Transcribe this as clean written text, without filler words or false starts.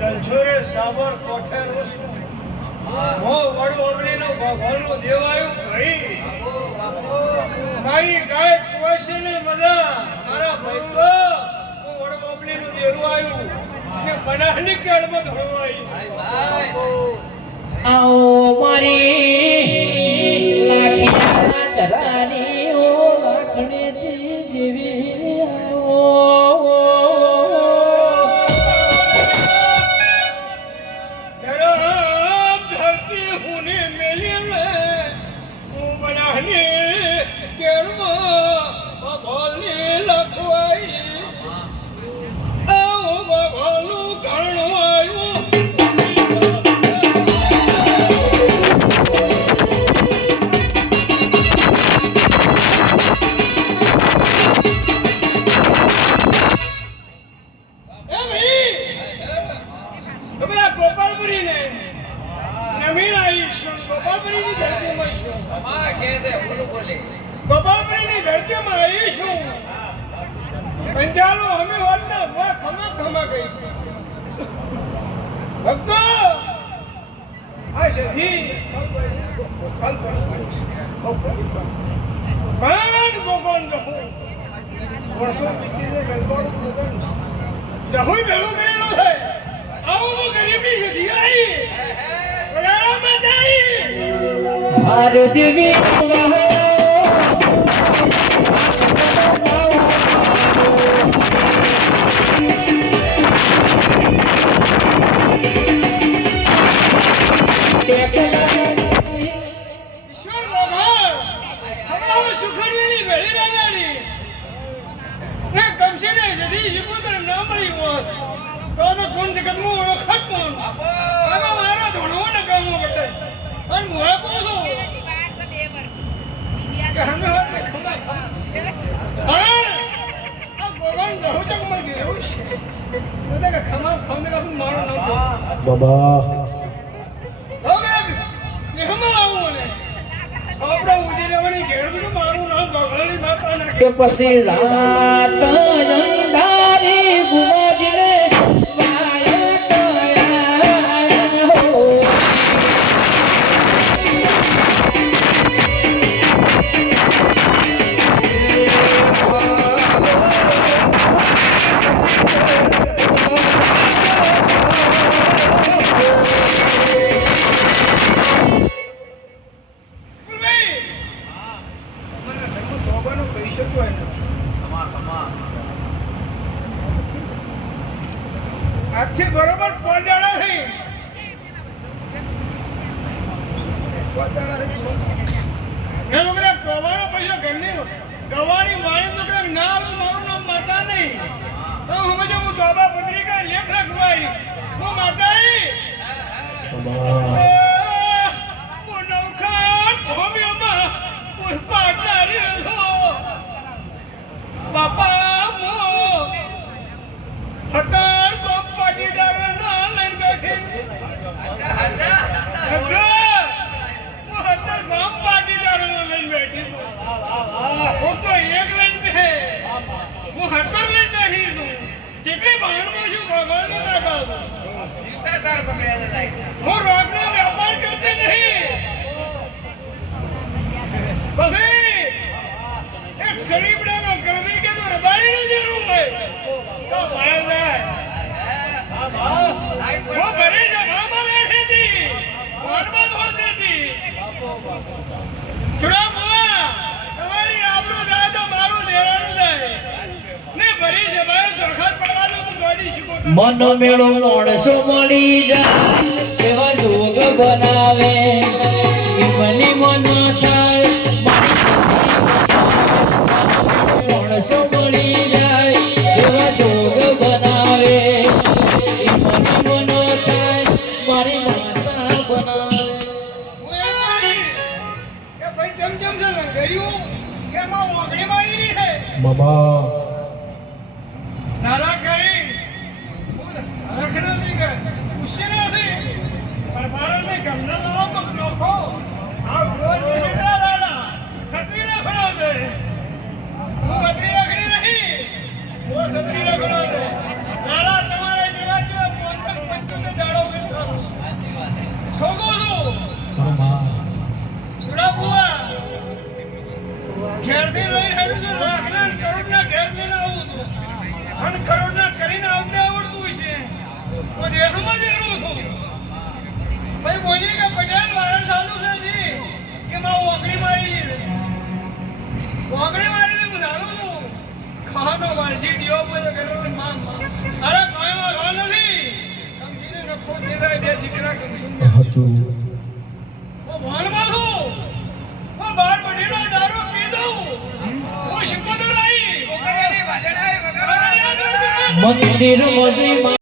ધનસુરે સાબર કોઠેલો છું મો વડુ ઓબલીનો ભગવાનનું દેવાયું ભાઈ મારી ગાય કુવાસીને મદા મારા ભાઈકો હું વડુ ઓબલીનું દેવાયું અને બનાહની કેળમાં ધોવાઈ આવો મારી લાખિયા તરાની ઓ લાખણે જીવી આવો ધરતી હુને મેલી મે હું બનાહની કેળમાં ભગવાનની લખવાઈ આવો ભગવાનનું ઘણવાયું ગોપાલપુરીની ધરતીમાં આવીશું પંજાલો અમે વાતના હું ખમા ખમા કહીશું ભક્તો આ સધી પણ ગોગોન જહું વર્ષો વીતી દે ગલબાડું ગોગોન જહું ભેળું કરેલું છે આવું હું ગરીબની સધી આવી બગાડા બતાઈ આરે દેવી ઈશ્વર ભગવાન હમારો સુખડવીની ભેળી રાજાની ને કમસીને જદી જીવોતર ના મળી હોત તો કોણ જગતમાં ઓળખત કોણ આ તો મારા ધણવો ને કામો પડે અને હું આપું છું કે હમે હોત ખમા ખમા આ ભગવાન રહો તક મર ગયો છે તો કે ખમા ખમને કા મારો નામ બાબા કે પછી રાત અંધારી ગુજરે આજથી બરોબર પોંડાણા થઈ એ લોકો ગવાનો પૈસા ઘરની ગવાની વાણી તો કદાચ ના આવું મારું નામ માતા નહીં તો સમજો હું તોબા પત્રિકા લેખ લખવાઈ હું માતા હું નવખાન ભૂમિમાં પુષ્પા નારી છો બાપા મો હતાર કોમ પાટીદાર ના લઈને બેઠી હું હતાર કોમ પાટીદાર ના લઈને બેઠી છું હું તો એક લઈને બે હું હતાર લઈને બેઠી છું જેટલી ભાણમાં છું ભગવાન ના કહું હું રોગનો વેપાર કરતી નહીં પછી એક સળીબડાનો કલમી કે તો રબારીની જરૂર હોય તો માર જાય वो भरी जगह में बैठी थी और में दौड़ती थी सुना बुआ तुम्हारी आबरू जाए तो मारू देरानु जाए ने भरी जगह दरखास्त पड़वा दो तो गाड़ी शिको મન મેળો માણસો મળી જાય એવા જોગ બનાવે મને મન થાય મારી સસી માણસો મળી જાય એવા જોગ બનાવે મને મન થાય મારી માતા બનાવે કે ભાઈ જમ જમ છે લંગરિયું કે માં ઓગણી મારી છે બાબા નાલા કઈ રખના નહીં કે ઉસને નથી પર ભારતને ગમના નામ નખો આ રોજ વિચિત્રા દાડા સત્રી રખડો છે હું ગત્રી રખડી નહીં वो सतरी लगड़ो दे नाला तुम्हारे जेवा जेवा 15-25 કમસી લઈને હેડું છું લાખના ને કરોડના ઘેર લઈને આવું છું અને કરોડના કરીને આવતે આવડતું છે હું દેશમાં જ રહું છું ભાઈ બોલી કે પટેલ વાળા ચાલુ છે જી કે માં ઓગળી મારી હું ચાલુ છું ખાનો વાલજી ડિયો બોલે કરો માં અરે કાંઈ વાંધો નથી કમસીને નખો દેખાય બે દીકરા કમસી હાચું હું ભણમાં છું હું બાર બઢીનો દારૂ પી દઉં હું શીખો તો નહીં મંદિર મજી